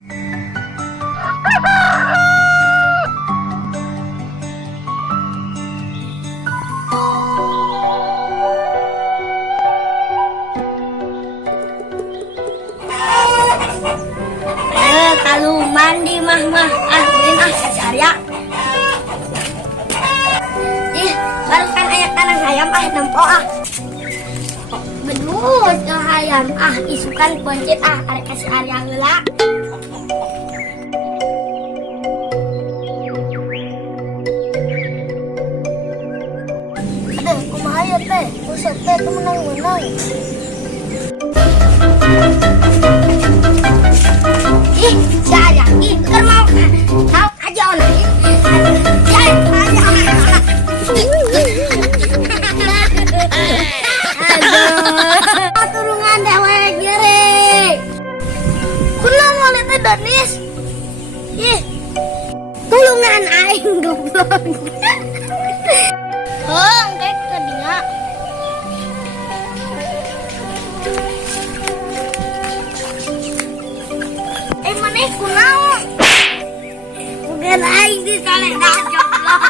Kalau mandi mah si Arya. Baru kan ayah kanang hayam nempo Gedut ke hayam isukan poncet arek kasih Arya heula. Aduh, kumaha ya teh? Usah teh menang-menang. Si Arya, kan mau aja onanya. Turungan dewe gere. Kunaon wae teh Danis? Tulungan aing goblok. Heung kayak kadinya. Maneh kunaon? Bukan aing di salenda goblok.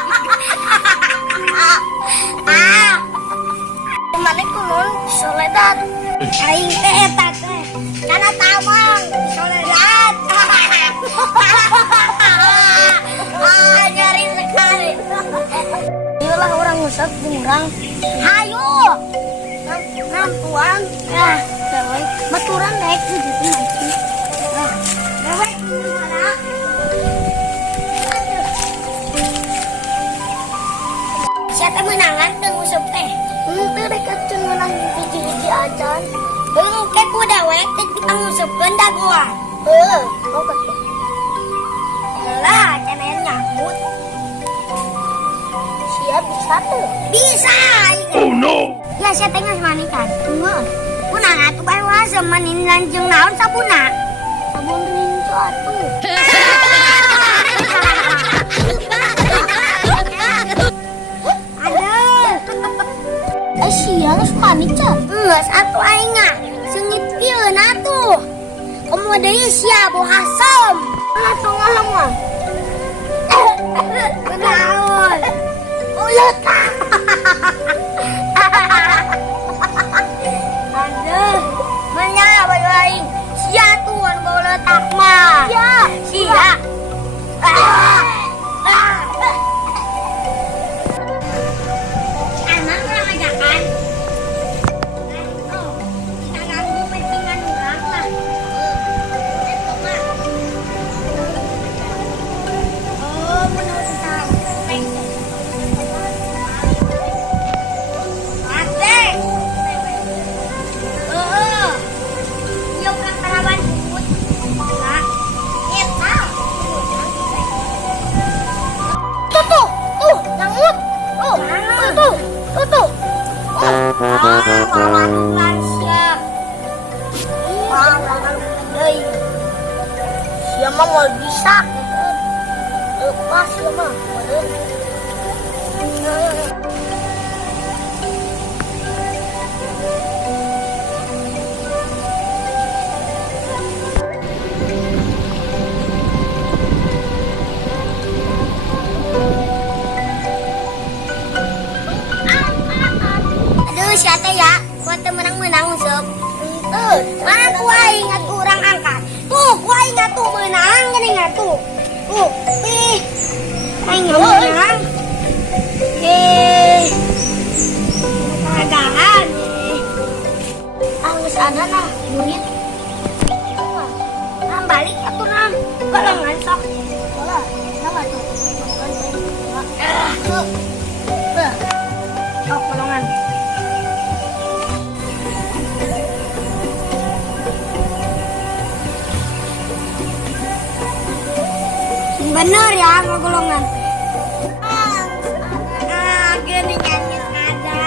Maneh kunaon soledad? Aing teh eta teh kana tamang soledad. Nyari sekali. Iyalah orang ngusap kurang. Hayo. Nampuan. Dewek. Baturan naik gitu nanti. Dewek mana? Siapa menangan teu ngusap teh? Teu dekat cun menang hiji-hiji acan. Kayak ku dewek teh kita ngusapkeun da gua. Mau ka teh. Lah, cenah nyambut. Siap bisa tuh. Bisa. Oh no. Ya saya tengah mani kan. Tunggu. Punang atuh bae wae manin lanjeng naon sabuna. Sabun ninjo atuh. Ada. Siang suami cat. Geus atuh aing mah. Seungit pieun atuh. Komo deui sia bohasem. Atuh ngalemah. Kenaon. Ulet. Aduh, menya bae sia tuan bau letak mah. Sia. Emang orang ajakan? Kita ganggu pentingan orang lah. Itu mah. Menurut tahu. Siapa mau bisa? Lepas siapa? Aduh, siapa ya? Kuat menang-menang usap. Mana ku aing atuh urang angkat. Tuh, ku aing atuh menang geuning atuh. Ih. Aing menang. Pagahan. Geus ada nah duit. Nah, balik atuh nam. Golongan sok. Bola. Nama tuh. Sok golongan. Bener ya mau golongan. Gini nyanyi ada.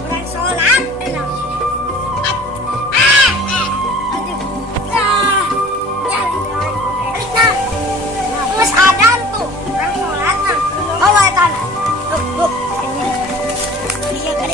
Orang sholat enak. Terus ada tuh orang sholat nah. Oh tanah. Tuh. Iya kan.